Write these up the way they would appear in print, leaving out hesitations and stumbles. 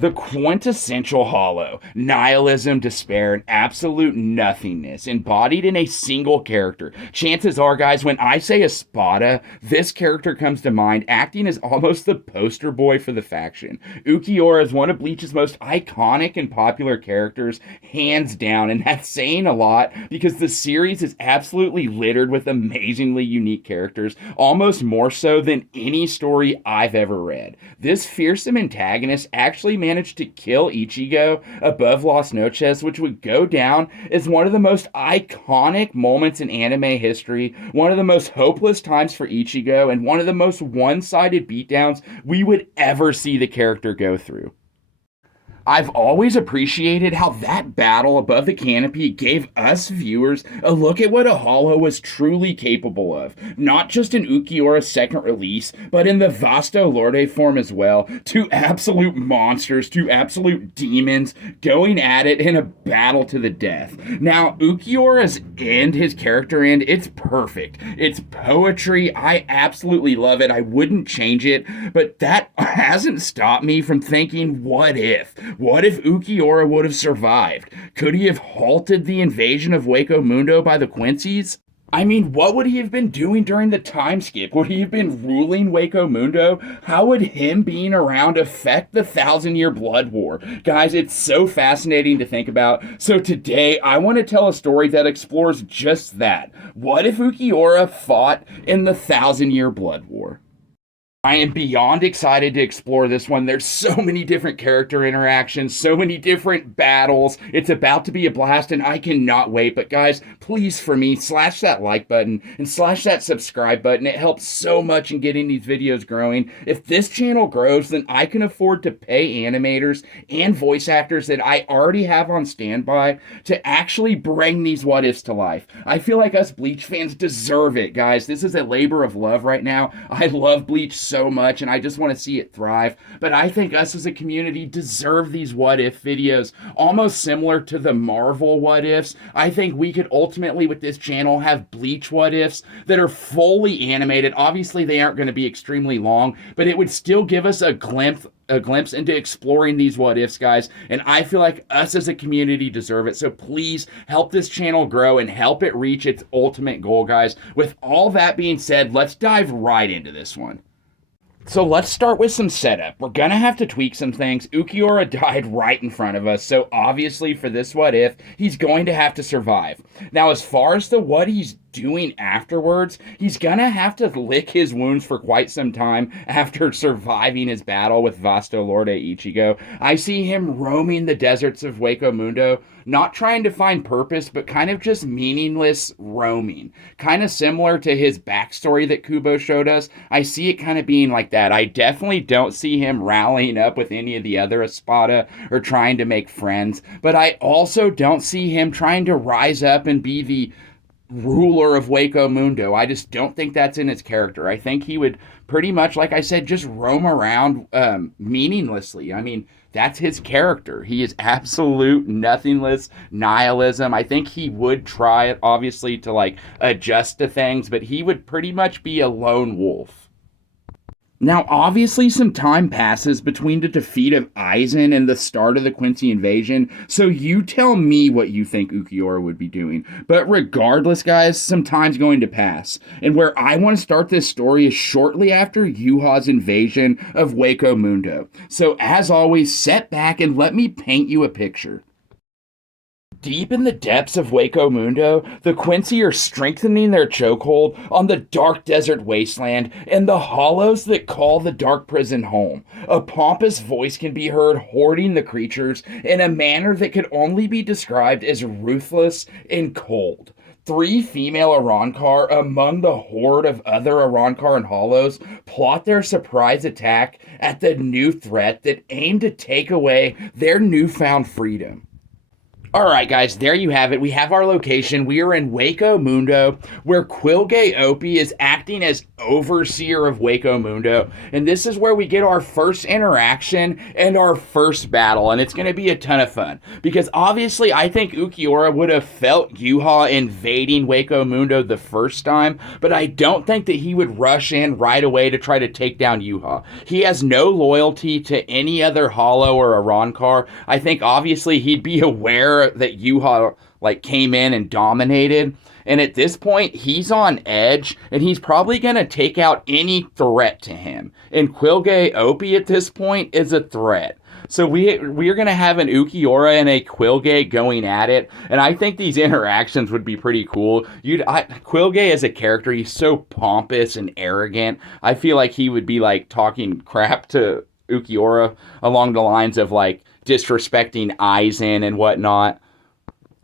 The quintessential hollow, nihilism, despair, and absolute nothingness embodied in a single character. Chances are, guys, when I say Espada, this character comes to mind, acting as almost the poster boy for the faction. Ulquiorra is one of Bleach's most iconic and popular characters, hands down, and that's saying a lot because the series is absolutely littered with amazingly unique characters, almost more so than any story I've ever read. This fearsome antagonist actually managed to kill Ichigo above Las Noches, which would go down as one of the most iconic moments in anime history, one of the most hopeless times for Ichigo, and one of the most one-sided beatdowns we would ever see the character go through. I've always appreciated how that battle above the canopy gave us viewers a look at what a hollow was truly capable of, not just in Ulquiorra's second release, but in the Vasto Lorde form as well. Two absolute monsters, two absolute demons going at it in a battle to the death. Now, Ulquiorra's end, his character end, it's perfect. It's poetry. I absolutely love it. I wouldn't change it, but that hasn't stopped me from thinking, what if? What if Ulquiorra would have survived? Could he have halted the invasion of Hueco Mundo by the Quincy's? I mean, what would he have been doing during the time skip? Would he have been ruling Hueco Mundo? How would him being around affect the Thousand-Year Blood War? Guys, it's so fascinating to think about. So today, I want to tell a story that explores just that. What if Ulquiorra fought in the Thousand-Year Blood War? I am beyond excited to explore this one. There's so many different character interactions, so many different battles. It's about to be a blast, and I cannot wait. But guys, please, for me, slash that like button and slash that subscribe button. It helps so much in getting these videos growing. If this channel grows, then I can afford to pay animators and voice actors that I already have on standby to actually bring these what ifs to life. I feel like us Bleach fans deserve it, guys. This is a labor of love right now. I love Bleach so much, and I just want to see it thrive. But I think us as a community deserve these what if videos, almost similar to the Marvel what ifs. I think we could ultimately, with this channel, have Bleach what ifs that are fully animated. Obviously, they aren't going to be extremely long, but it would still give us a glimpse into exploring these what ifs, guys, and I feel like us as a community deserve it. So please help this channel grow and help it reach its ultimate goal, guys. With all that being said, let's dive right into this one. So let's start with some setup. We're gonna have to tweak some things. Ulquiorra died right in front of us, so obviously for this what if, he's going to have to survive. Now, as far as the what he's doing afterwards, he's gonna have to lick his wounds for quite some time after surviving his battle with Vasto Lorde Ichigo. I see him roaming the deserts of Hueco Mundo, not trying to find purpose, but kind of just meaningless roaming. Kind of similar to his backstory that Kubo showed us. I see it kind of being like that. I definitely don't see him rallying up with any of the other Espada or trying to make friends, but I also don't see him trying to rise up and be the ruler of Hueco Mundo. I just don't think that's in his character. I think he would pretty much, like I said, just roam around meaninglessly. I mean, that's his character. He is absolute nothingness, nihilism. I think he would try, obviously, to like adjust to things, but he would pretty much be a lone wolf. Now, obviously, some time passes between the defeat of Aizen and the start of the Quincy invasion, so you tell me what you think Ulquiorra would be doing. But regardless, guys, some time's going to pass. And where I want to start this story is shortly after Yuha's invasion of Hueco Mundo. So, as always, sit back and let me paint you a picture. Deep in the depths of Hueco Mundo, the Quincy are strengthening their chokehold on the dark desert wasteland and the hollows that call the dark prison home. A pompous voice can be heard hoarding the creatures in a manner that could only be described as ruthless and cold. 3 female Arrancar among the horde of other Arrancar and Hollows plot their surprise attack at the new threat that aimed to take away their newfound freedom. All right, guys, there you have it. We have our location. We are in Waco Mundo, where Quilge Opie is acting as overseer of Waco Mundo. And this is where we get our first interaction and our first battle. And it's going to be a ton of fun. Because obviously, I think Ulquiorra would have felt Yuha invading Waco Mundo the first time. But I don't think that he would rush in right away to try to take down Yuha. He has no loyalty to any other Hollow or Arrancar. I think obviously he'd be aware that Yuha like came in and dominated, and at this point he's on edge and he's probably going to take out any threat to him, and Quilge Opie at this point is a threat. So we're going to have an Ulquiorra and a Quilge going at it, and I think these interactions would be pretty cool. Quilge as a character, he's so pompous and arrogant. I feel like he would be like talking crap to Ulquiorra along the lines of like disrespecting Aizen and whatnot.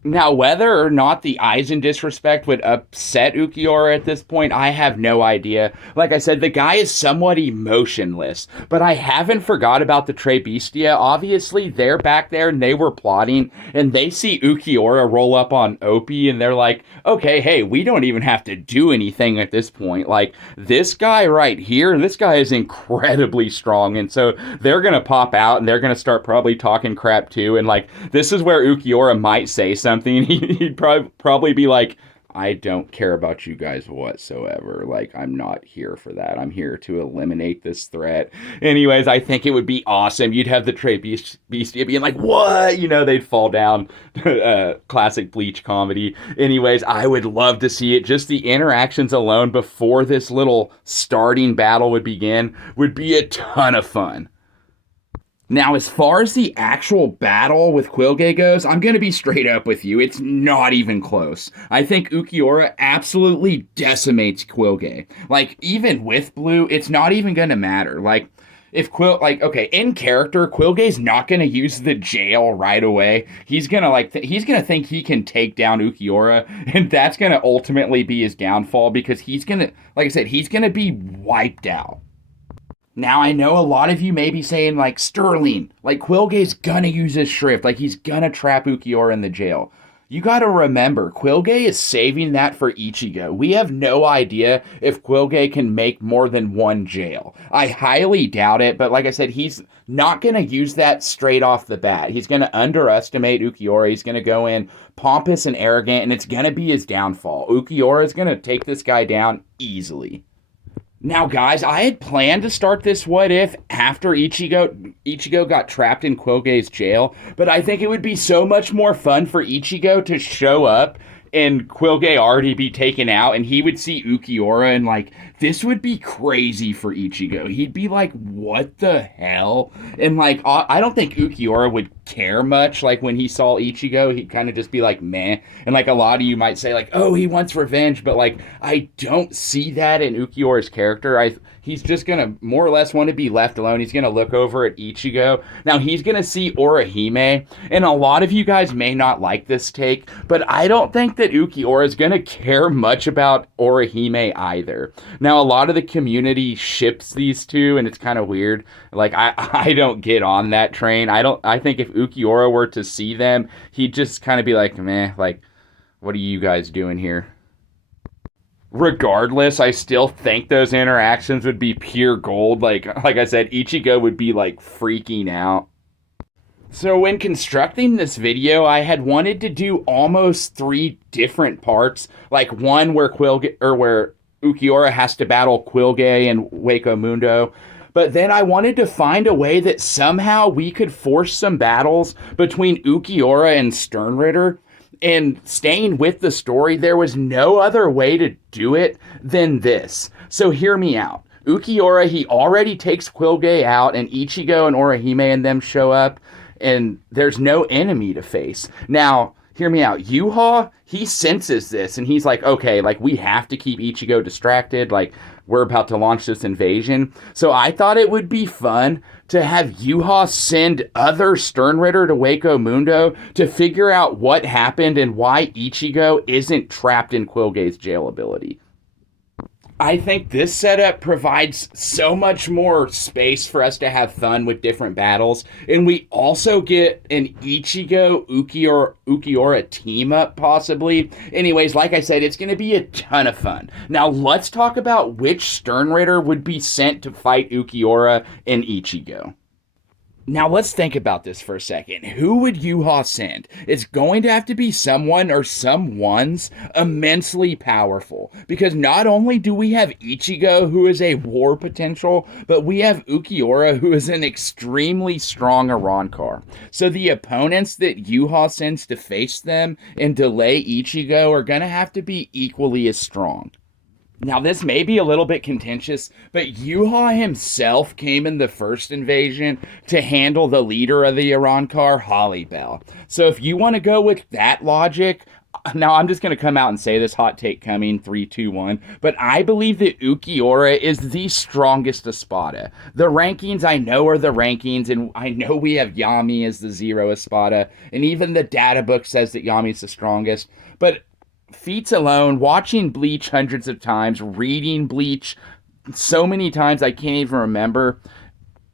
Now, whether or not the Aizen disrespect would upset Ulquiorra at this point, I have no idea. Like I said, the guy is somewhat emotionless, but I haven't forgot about the Tre Bestia. Obviously, they're back there and they were plotting, and they see Ulquiorra roll up on Opie, and they're like, okay, hey, we don't even have to do anything at this point. Like, this guy right here, this guy is incredibly strong, and so they're going to pop out, and they're going to start probably talking crap too, and like, this is where Ulquiorra might say something. He'd probably be like, I don't care about you guys whatsoever. Like, I'm not here for that. I'm here to eliminate this threat. Anyways, I think it would be awesome. You'd have the Tre Bestia being like, what? You know, they'd fall down. Classic Bleach comedy. Anyways, I would love to see it. Just the interactions alone before this little starting battle would begin would be a ton of fun. Now, as far as the actual battle with Quilge goes, I'm going to be straight up with you. It's not even close. I think Ulquiorra absolutely decimates Quilge. Like, even with Blue, it's not even going to matter. Like, in character, Quilge's not going to use the jail right away. He's going to, he's going to think he can take down Ulquiorra, and that's going to ultimately be his downfall, because he's going to, like I said, he's going to be wiped out. Now, I know a lot of you may be saying, like, Sterling, like, Quilge's gonna use his shrift, like, he's gonna trap Ulquiorra in the jail. You gotta remember, Quilge is saving that for Ichigo. We have no idea if Quilge can make more than one jail. I highly doubt it, but like I said, he's not gonna use that straight off the bat. He's gonna underestimate Ulquiorra. He's gonna go in pompous and arrogant, and it's gonna be his downfall. Ulquiorra is gonna take this guy down easily. Now, guys, I had planned to start this What If after Ichigo got trapped in Quilge's jail, but I think it would be so much more fun for Ichigo to show up and Quilge already be taken out, and he would see Ulquiorra, and like, this would be crazy for Ichigo. He'd be like, what the hell? And like, I don't think Ulquiorra would care much. Like, when he saw Ichigo, he'd kind of just be like, meh. And like, a lot of you might say like, oh, he wants revenge, but like, I don't see that in Ulquiorra's character. He's just going to more or less want to be left alone. He's going to look over at Ichigo. Now, he's going to see Orihime, and a lot of you guys may not like this take, but I don't think that Ulquiorra is going to care much about Orihime either. Now, a lot of the community ships these two, and it's kind of weird. Like, I don't get on that train. I think if Ulquiorra were to see them, he'd just kind of be like, meh, like, what are you guys doing here? Regardless, I still think those interactions would be pure gold. Like I said, Ichigo would be like freaking out. So when constructing this video, I had wanted to do almost 3 different parts. Like one where Ulquiorra has to battle Quilge and Waco Mundo. But then I wanted to find a way that somehow we could force some battles between Ulquiorra and Sternritter. And staying with the story, there was no other way to do it than this. So hear me out. Ulquiorra, he already takes Quilge out, and Ichigo and Orihime and them show up, and there's no enemy to face. Now, hear me out. Yuha, he senses this, and he's like, okay, like, we have to keep Ichigo distracted. Like, we're about to launch this invasion. So I thought it would be fun to have Yuha send other Sternritter to Waco Mundo to figure out what happened and why Ichigo isn't trapped in Quilge's jail ability. I think this setup provides so much more space for us to have fun with different battles. And we also get an Ichigo Ulquiorra team up, possibly. Anyways, like I said, it's going to be a ton of fun. Now, let's talk about which Sternritter would be sent to fight Ulquiorra and Ichigo. Now let's think about this for a second. Who would Yuha send? It's going to have to be someone or someone's immensely powerful. Because not only do we have Ichigo, who is a war potential, but we have Ulquiorra, who is an extremely strong Arrancar. So the opponents that Yuha sends to face them and delay Ichigo are going to have to be equally as strong. Now, this may be a little bit contentious, but Yuha himself came in the first invasion to handle the leader of the Arrancar, Hollybell. So if you want to go with that logic, now I'm just going to come out and say this, hot take coming, 3, 2, 1, but I believe that Ulquiorra is the strongest Espada. The rankings I know are the rankings, and I know we have Yami as the 0 Espada, and even the data book says that Yami's the strongest, but feats alone, watching Bleach hundreds of times, reading Bleach so many times I can't even remember.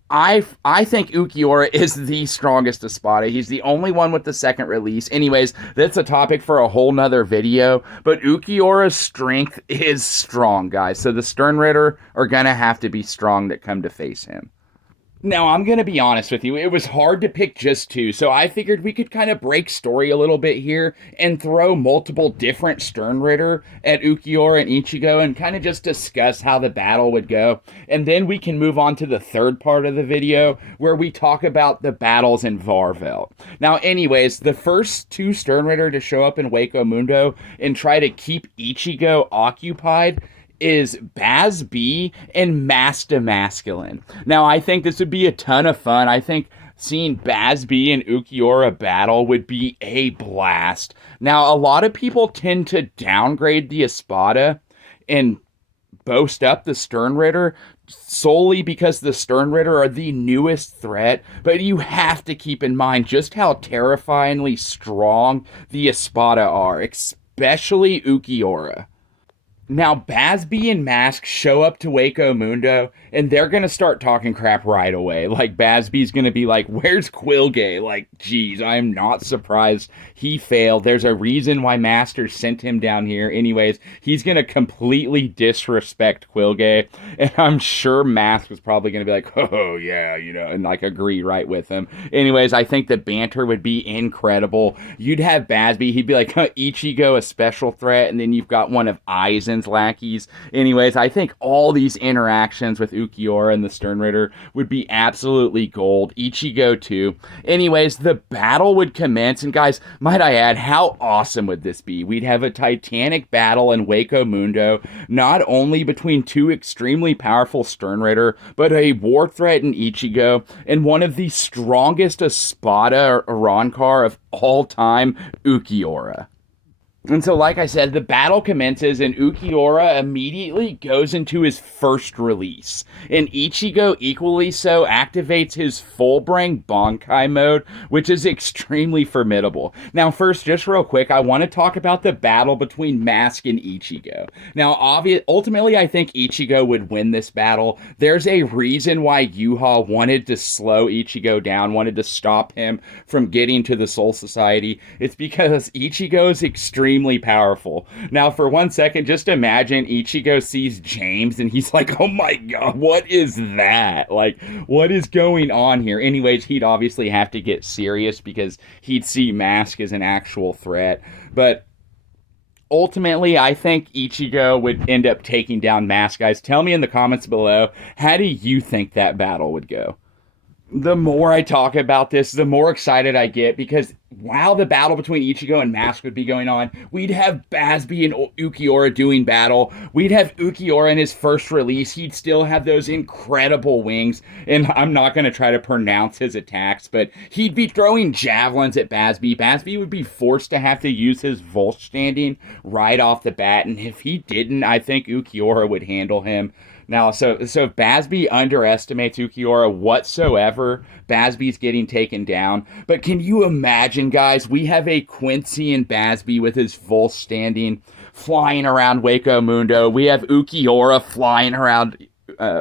I think Ulquiorra is the strongest Espada. He's the only one with the second release. Anyways, that's a topic for a whole nother video. But Ulquiorra's strength is strong, guys. So the Sternritter are going to have to be strong that come to face him. Now, I'm going to be honest with you, it was hard to pick just two, so I figured we could kind of break story a little bit here and throw multiple different Sternritter at Ulquiorra and Ichigo and kind of just discuss how the battle would go. And then we can move on to the third part of the video where we talk about the battles in Varvelt. Now, anyways, the first two Sternritter to show up in Hueco Mundo and try to keep Ichigo occupied is Baz B and Master Masculine. Now, I think this would be a ton of fun. I think seeing Baz B and Ulquiorra battle would be a blast. Now, a lot of people tend to downgrade the Espada and boast up the Sternritter solely because the Sternritter are the newest threat, but you have to keep in mind just how terrifyingly strong the Espada are, especially Ulquiorra. Now, Bazby and Mask show up to Hueco Mundo, and they're going to start talking crap right away. Like, Bazby's going to be like, where's Quilge? Like, geez, I'm not surprised he failed. There's a reason why Master sent him down here. Anyways, he's going to completely disrespect Quilge, and I'm sure Mask was probably going to be like, oh, yeah, you know, and, like, agree right with him. Anyways, I think the banter would be incredible. You'd have Bazby, he'd be like, Ichigo, a special threat, and then you've got one of Aizen's lackeys. Anyways, I think all these interactions with Ulquiorra and the Sternritter would be absolutely gold. Ichigo too. Anyways, the battle would commence, and guys, might I add, how awesome would this be? We'd have a titanic battle in Hueco Mundo, not only between two extremely powerful Sternritter, but a war threat in Ichigo, and one of the strongest Espada or Arrancar of all time, Ulquiorra. And so, like I said, the battle commences, and Ulquiorra immediately goes into his first release. And Ichigo, equally so, activates his full-bring Bankai mode, which is extremely formidable. Now, first, just real quick, I want to talk about the battle between Mask and Ichigo. Now, ultimately, I think Ichigo would win this battle. There's a reason why Yuha wanted to slow Ichigo down, wanted to stop him from getting to the Soul Society. It's because Ichigo's extremely powerful. Now, for 1 second, just imagine Ichigo sees James and he's like, oh my god, what is that? Like, what is going on here? Anyways, he'd obviously have to get serious because he'd see Mask as an actual threat. But ultimately, I think Ichigo would end up taking down Mask. Guys, tell me in the comments below, how do you think that battle would go? The more I talk about this, the more excited I get, because while the battle between Ichigo and Mask would be going on, we'd have Bazby and Ulquiorra doing battle. We'd have Ulquiorra in his first release. He'd still have those incredible wings, and I'm not going to try to pronounce his attacks, but he'd be throwing javelins at Bazby. Bazby would be forced to have to use his Volch standing right off the bat, and if he didn't, I think Ulquiorra would handle him. Now, so if Bazby underestimates Ulquiorra whatsoever, Bazby's getting taken down. But can you imagine, guys, we have a Quincy and Bazby with his Volch standing flying around Waco Mundo. We have Ulquiorra flying around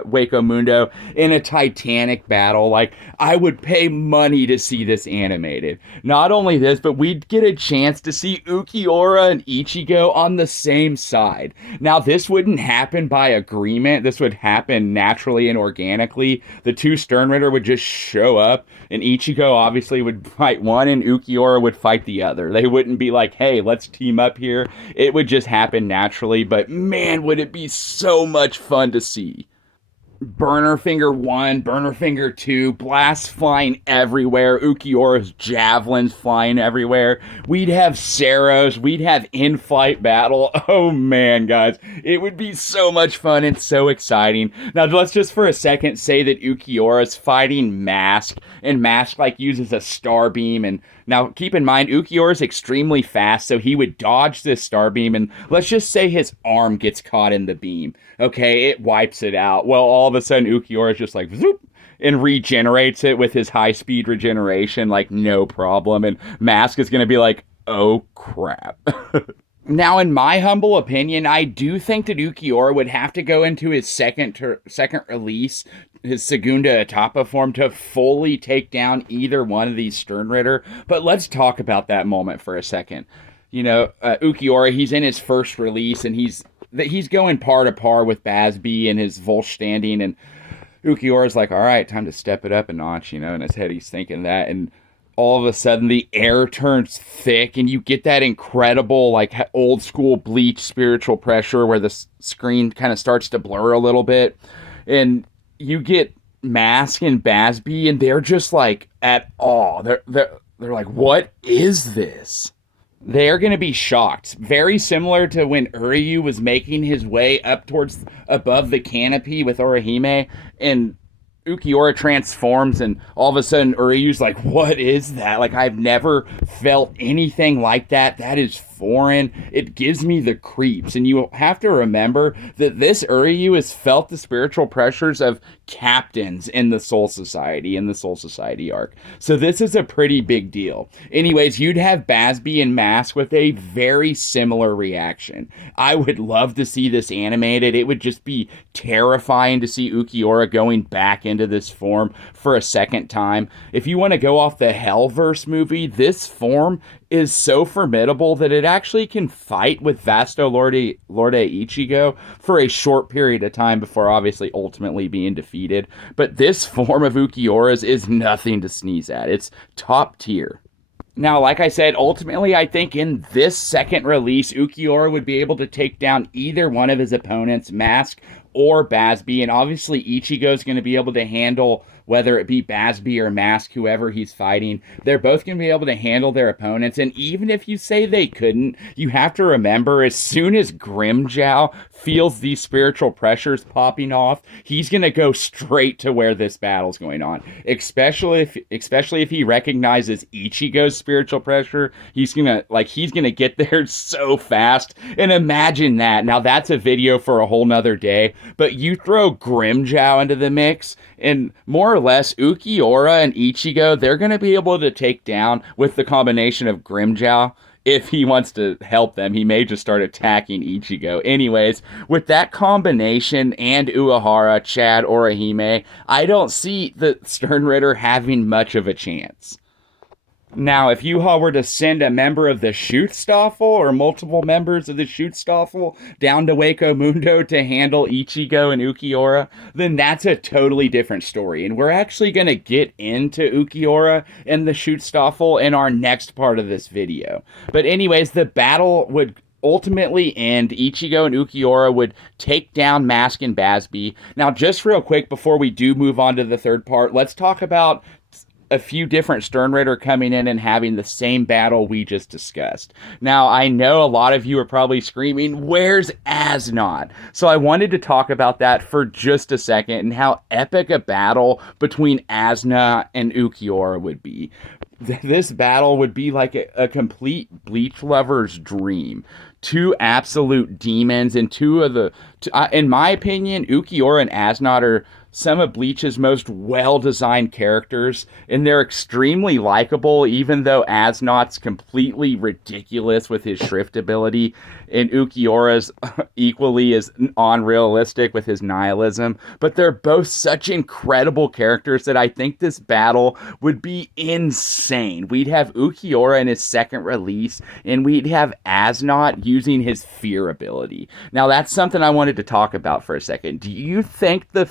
Waco Mundo in a titanic battle. Like, I would pay money to see this animated. Not only this, but we'd get a chance to see Ulquiorra and Ichigo on the same side. Now, this wouldn't happen by agreement. This would happen naturally and organically. The two Sternritter would just show up, and Ichigo obviously would fight one, and Ulquiorra would fight the other. They wouldn't be like, hey, let's team up here. It would just happen naturally, but man, would it be so much fun to see. Burner Finger 1, Burner Finger 2, blasts flying everywhere, Ulquiorra's javelins flying everywhere. We'd have Ceros, we'd have in-flight battle. Oh man, guys, it would be so much fun and so exciting. Now, let's just for a second say that Ulquiorra's fighting Mask, and Mask, like, uses a star beam, and now, keep in mind, Ulquiorra is extremely fast, so he would dodge this star beam, and let's just say his arm gets caught in the beam. Okay, it wipes it out. Well, all of a sudden, Ulquiorra is just like, zoop, and regenerates it with his high-speed regeneration, like, no problem, and Mask is going to be like, oh, crap. Now, in my humble opinion, I do think that Ulquiorra would have to go into his second release, his Segunda Etapa form, to fully take down either one of these Sternritter. But let's talk about that moment for a second. You know, Ulquiorra, he's in his first release, and he's going par to par with Basby and his Volch standing, and Ulquiorra's like, all right, time to step it up a notch, you know, in his head he's thinking that, and all of a sudden the air turns thick and you get that incredible, like, old school Bleach spiritual pressure where the screen kind of starts to blur a little bit, and you get Mask and Basby, and they're just like at awe. They're like, what is this? They're going to be shocked. Very similar to when Uryu was making his way up towards above the canopy with Orihime, and Ulquiorra transforms, and all of a sudden Uryu's like, what is that? Like, I've never felt anything like that. That is foreign. It gives me the creeps. And you have to remember that this Uryu has felt the spiritual pressures of captains in the Soul Society, in the Soul Society arc. So this is a pretty big deal. Anyways, you'd have Basby and Mask with a very similar reaction. I would love to see this animated. It would just be terrifying to see Ulquiorra going back into this form for a second time. If you want to go off the Hellverse movie, this form is so formidable that it actually can fight with Vasto Lorde Ichigo for a short period of time before obviously ultimately being defeated. But this form of Ulquiorra's is nothing to sneeze at. It's top tier. Now, like I said, ultimately, I think in this second release, Ulquiorra would be able to take down either one of his opponents, Mask or Basby, and obviously Ichigo's going to be able to handle, whether it be Basby or Mask, whoever he's fighting, they're both going to be able to handle their opponents. And even if you say they couldn't, you have to remember, as soon as Grimmjow feels these spiritual pressures popping off, he's going to go straight to where this battle's going on. Especially if he recognizes Ichigo's spiritual pressure, he's going to get there so fast. And imagine that. Now, that's a video for a whole nother day, but you throw Grimmjow into the mix, and more or less, Ulquiorra and Ichigo, they're going to be able to take down with the combination of Grimmjow. If he wants to help them, he may just start attacking Ichigo. Anyways, with that combination and Uehara, Chad, Orihime, I don't see the Sternritter having much of a chance. Now, if Yuha were to send a member of the Schutzstaffel or multiple members of the Schutzstaffel down to Waco Mundo to handle Ichigo and Ulquiorra, then that's a totally different story. And we're actually going to get into Ulquiorra and the Schutzstaffel in our next part of this video. But anyways, the battle would ultimately end. Ichigo and Ulquiorra would take down Mask and Basby. Now, just real quick before we do move on to the third part, let's talk about a few different Sternritter coming in and having the same battle we just discussed. Now, I know a lot of you are probably screaming, where's Asnod? So I wanted to talk about that for just a second and how epic a battle between Asna and Ulquiorra would be. This battle would be like a complete Bleach lover's dream. Two absolute demons, and in my opinion, Ulquiorra and Asnod are some of Bleach's most well-designed characters, and they're extremely likable, even though Asnot's completely ridiculous with his shrift ability, and Ulquiorra's equally as unrealistic with his nihilism. But they're both such incredible characters that I think this battle would be insane. We'd have Ulquiorra in his second release, and we'd have Asnot using his fear ability. Now, that's something I wanted to talk about for a second. Do you think the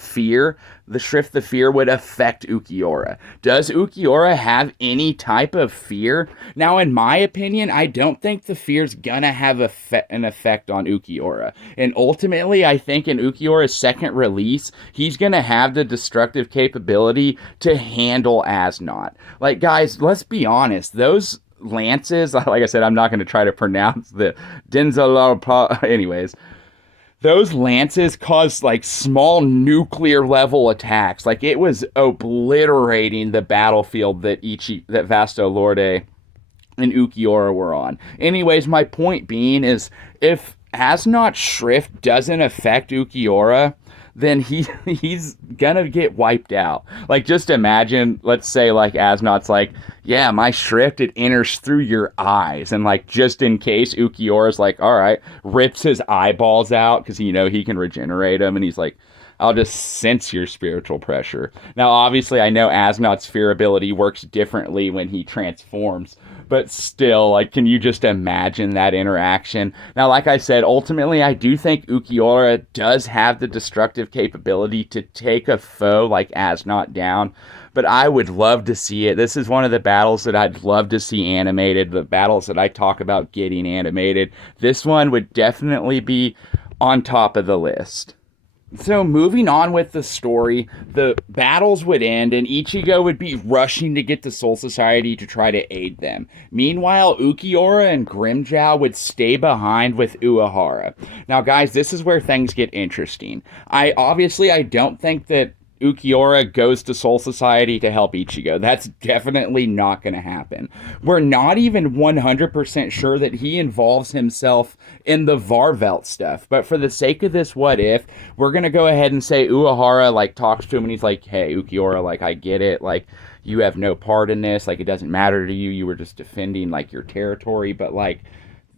shrift the fear would affect Ulquiorra? Does Ulquiorra have any type of fear? Now, in my opinion, I don't think the fear's gonna have an effect on Ulquiorra. And ultimately, I think in Ulquiorra's second release, he's gonna have the destructive capability to handle Asnot. Like, guys, let's be honest, those lances, like I said, I'm not going to try to pronounce the Denzala, anyways. Those lances caused like small nuclear level attacks. Like, it was obliterating the battlefield that Vasto Lorde and Ulquiorra were on. Anyways, my point being is, if Asnot's shrift doesn't affect Ulquiorra, then he's gonna get wiped out. Like, just imagine, let's say, like, Asnot's like, yeah, my shrift, it enters through your eyes. And, like, just in case, Ulquiorra's like, all right, rips his eyeballs out, because, he can regenerate them. And he's like, I'll just sense your spiritual pressure. Now, obviously, I know Asnot's fear ability works differently when he transforms. But still, like, can you just imagine that interaction? Now, like I said, ultimately, I do think Ulquiorra does have the destructive capability to take a foe like Asnot down. But I would love to see it. This is one of the battles that I'd love to see animated. The battles that I talk about getting animated. This one would definitely be on top of the list. So moving on with the story, the battles would end and Ichigo would be rushing to get the Soul Society to try to aid them. Meanwhile, Ulquiorra and Grimmjow would stay behind with Ulquiorra. Now, guys, this is where things get interesting. I don't think that Ulquiorra goes to Soul Society to help Ichigo. That's definitely not going to happen. We're not even 100% sure that he involves himself in the Varvelt stuff. But for the sake of this what if, we're going to go ahead and say Ulquiorra, like, talks to him and he's like, hey, Ulquiorra, like, I get it. Like, you have no part in this. Like, it doesn't matter to you. You were just defending, like, your territory. But, like,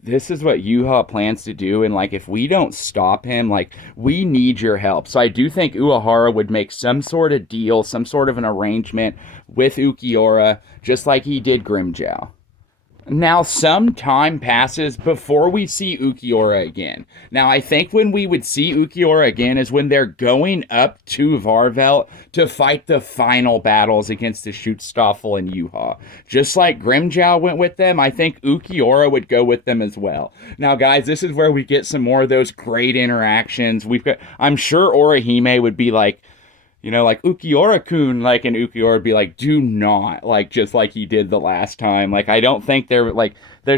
this is what Ulquiorra plans to do, and, like, if we don't stop him, like, we need your help. So I do think Ulquiorra would make some sort of deal, some sort of an arrangement with Ulquiorra, just like he did Grimmjow. Now, some time passes before we see Ulquiorra again. Now, I think when we would see Ulquiorra again is when they're going up to Varvelt to fight the final battles against the Schutzstaffel and Yuha. Just like Grimmjow went with them, I think Ulquiorra would go with them as well. Now, guys, this is where we get some more of those great interactions. I'm sure Orihime would be like, like, Ulquiorra-kun, like, and Ulquiorra would be like, do not, like, just like he did the last time. Like, I don't think there's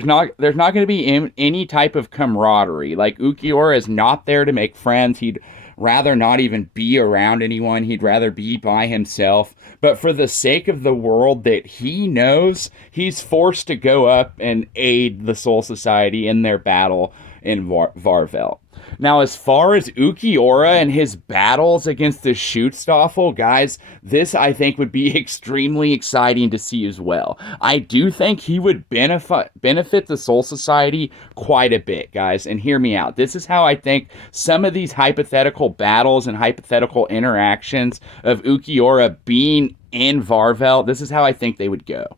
not going to be any type of camaraderie. Like, Ulquiorra is not there to make friends. He'd rather not even be around anyone. He'd rather be by himself. But for the sake of the world that he knows, he's forced to go up and aid the Soul Society in their battle in Varvelt. Now, as far as Ulquiorra and his battles against the Schutzstaffel, guys, this, I think, would be extremely exciting to see as well. I do think he would benefit the Soul Society quite a bit, guys, and hear me out. This is how I think some of these hypothetical battles and hypothetical interactions of Ulquiorra being in Varvelt, this is how I think they would go.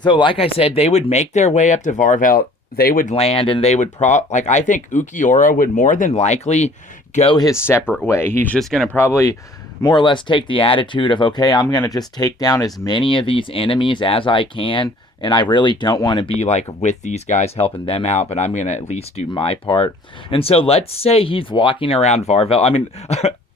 So, like I said, they would make their way up to Varvelt. They would land and they would I think Ulquiorra would more than likely go his separate way. He's just going to probably more or less take the attitude of, okay, I'm going to just take down as many of these enemies as I can. And I really don't want to be like with these guys helping them out, but I'm going to at least do my part. And so let's say he's walking around Varvelt. I mean,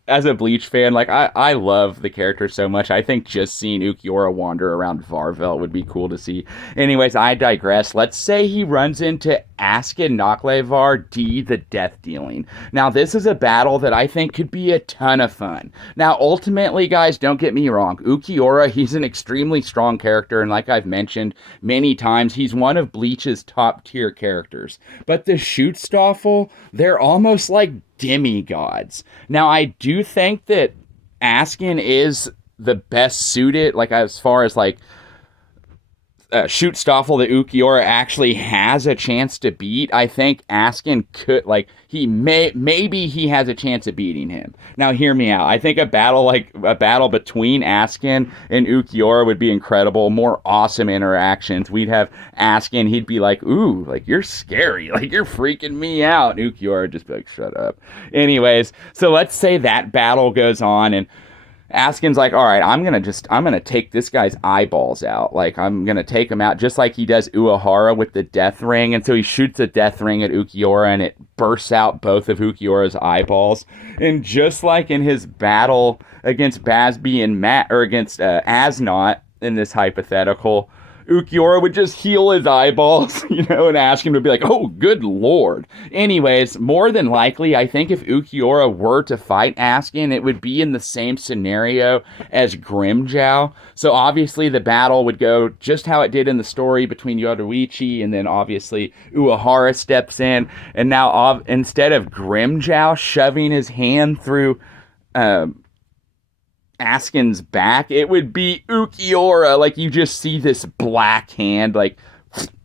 as a Bleach fan, like, I love the character so much. I think just seeing Ulquiorra wander around Varvelt would be cool to see. Anyways, I digress. Let's say he runs into Askin Naklevar D, the Death Dealing. Now, this is a battle that I think could be a ton of fun. Now, ultimately, guys, don't get me wrong. Ulquiorra, he's an extremely strong character, and like I've mentioned many times, he's one of Bleach's top-tier characters. But the Schutzstaffel, they're almost like demigods. Now, I do think that Askin is the best suited, like as far as like Schutzstaffel that Ulquiorra actually has a chance to beat. I think Askin could, like, maybe he has a chance of beating him. Now, hear me out. I think a battle between Askin and Ulquiorra would be incredible. More awesome interactions. We'd have Askin, he'd be like, ooh, like, you're scary. Like, you're freaking me out. And Ulquiorra would just be like, shut up. Anyways, so let's say that battle goes on and Askin's like, all right, I'm gonna take this guy's eyeballs out. Like, I'm gonna take him out just like he does Uehara with the death ring. And so he shoots a death ring at Ulquiorra and it bursts out both of Ulquiorra's eyeballs. And just like in his battle against Basby and Matt, or against Asnot in this hypothetical, Ulquiorra would just heal his eyeballs, and Askin would be like, oh, good lord. Anyways, more than likely, I think if Ulquiorra were to fight Askin, it would be in the same scenario as Grimmjow. So obviously the battle would go just how it did in the story between Yoruichi, and then obviously Uehara steps in, and now instead of Grimmjow shoving his hand through Askin's back, it would be Ulquiorra. Like, you just see this black hand, like,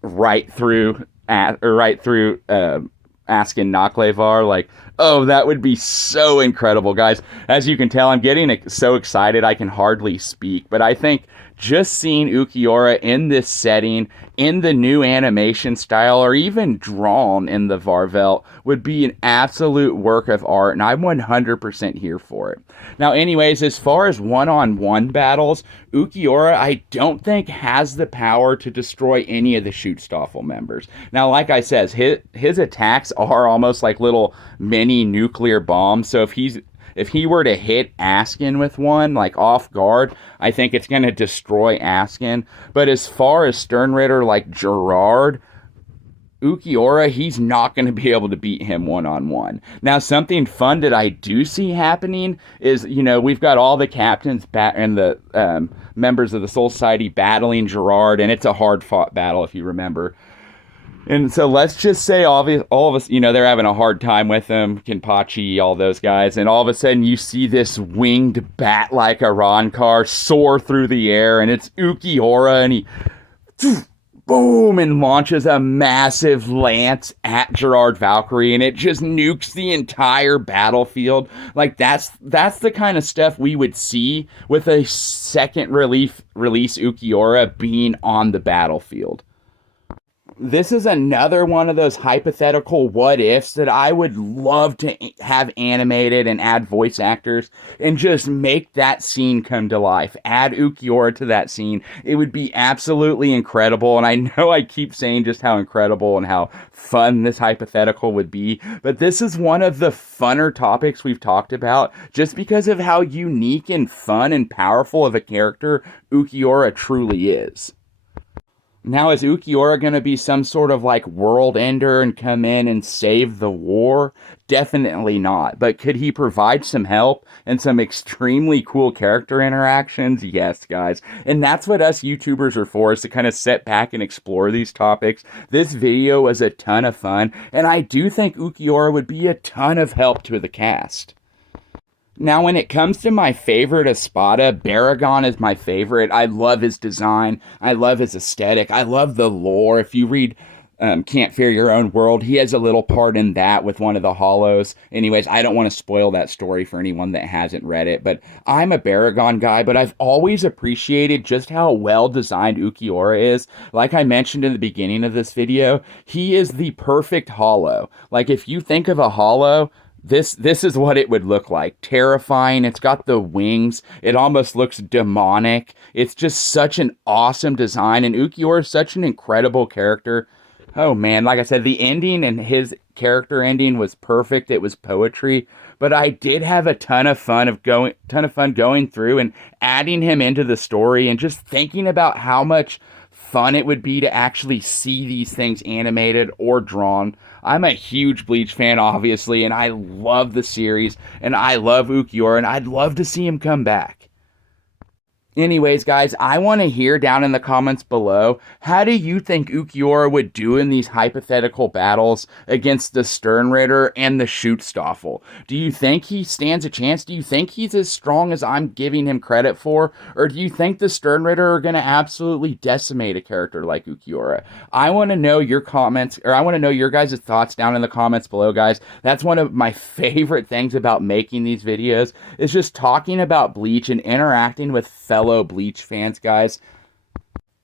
right through Askin Naklevar. Like, oh, that would be so incredible, guys. As you can tell, I'm getting so excited I can hardly speak. But I think just seeing Ulquiorra in this setting, in the new animation style, or even drawn in the Varvelt, would be an absolute work of art, and I'm 100% here for it. Now, anyways, as far as one-on-one battles, Ulquiorra, I don't think has the power to destroy any of the Schutzstaffel members. Now, like I said, his attacks are almost like little mini nuclear bombs, so if he were to hit Askin with one, like off guard, I think it's going to destroy Askin. But as far as Sternritter, like Gerard, Ulquiorra, he's not going to be able to beat him one-on-one. Now, something fun that I do see happening is, we've got all the captains and the members of the Soul Society battling Gerard, and it's a hard-fought battle, if you remember. And so let's just say all of us, they're having a hard time with him, Kenpachi, all those guys, and all of a sudden you see this winged bat like Arankar soar through the air, and it's Ulquiorra, and he boom, and launches a massive lance at Gerard Valkyrie, and it just nukes the entire battlefield. Like, that's the kind of stuff we would see with a second release Ulquiorra being on the battlefield. This is another one of those hypothetical what ifs that I would love to have animated and add voice actors and just make that scene come to life. Add Ulquiorra to that scene. It would be absolutely incredible. And I know I keep saying just how incredible and how fun this hypothetical would be, but this is one of the funner topics we've talked about just because of how unique and fun and powerful of a character Ulquiorra truly is. Now, is Ulquiorra going to be some sort of like world ender and come in and save the war? Definitely not. But could he provide some help and some extremely cool character interactions? Yes, guys. And that's what us YouTubers are for, is to kind of sit back and explore these topics. This video was a ton of fun, and I do think Ulquiorra would be a ton of help to the cast. Now, when it comes to my favorite Espada, Baragon is my favorite. I love his design. I love his aesthetic. I love the lore. If you read Can't Fear Your Own World, he has a little part in that with one of the hollows. Anyways, I don't want to spoil that story for anyone that hasn't read it, but I'm a Baragon guy, but I've always appreciated just how well designed Ulquiorra is. Like I mentioned in the beginning of this video, he is the perfect hollow. Like, if you think of a hollow, This is what it would look like. Terrifying. It's got the wings. It almost looks demonic. It's just such an awesome design. And Ulquiorra is such an incredible character. Oh man, like I said, the ending and his character ending was perfect. It was poetry. But I did have a ton of fun going through and adding him into the story and just thinking about how much fun it would be to actually see these things animated or drawn. I'm a huge Bleach fan, obviously, and I love the series, and I love Ulquiorra, and I'd love to see him come back. Anyways, guys, I want to hear down in the comments below, how do you think Ulquiorra would do in these hypothetical battles against the Sternritter and the Schutzstaffel? Do you think he stands a chance? Do you think he's as strong as I'm giving him credit for? Or do you think the Sternritter are going to absolutely decimate a character like Ulquiorra? I want to know your comments, or I want to know your guys' thoughts down in the comments below, guys. That's one of my favorite things about making these videos, is just talking about Bleach and interacting with fellow Bleach fans, guys.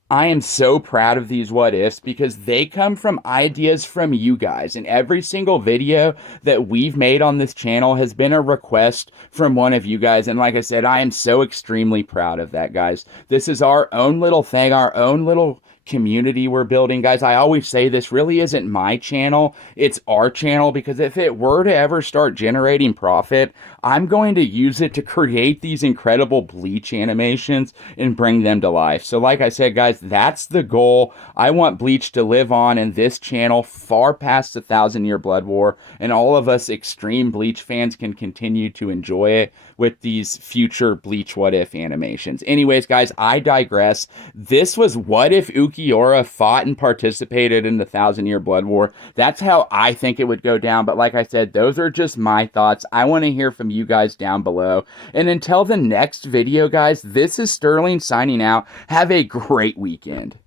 I am so proud of these what ifs because they come from ideas from you guys. And every single video that we've made on this channel has been a request from one of you guys. And like I said, I am so extremely proud of that, guys. This is our own little thing, our own little community we're building, guys. I always say this really isn't my channel, it's our channel, because if it were to ever start generating profit, I'm going to use it to create these incredible Bleach animations and bring them to life. So like I said, guys, that's the goal. I want Bleach to live on in this channel far past the 1,000-Year Blood War, and all of us extreme Bleach fans can continue to enjoy it with these future Bleach What If animations. Anyways, guys, I digress. This was What If Ulquiorra fought and participated in the 1,000-Year Blood War. That's how I think it would go down, but like I said, those are just my thoughts. I want to hear from you guys down below. And until the next video, guys, this is Sterling signing out. Have a great weekend.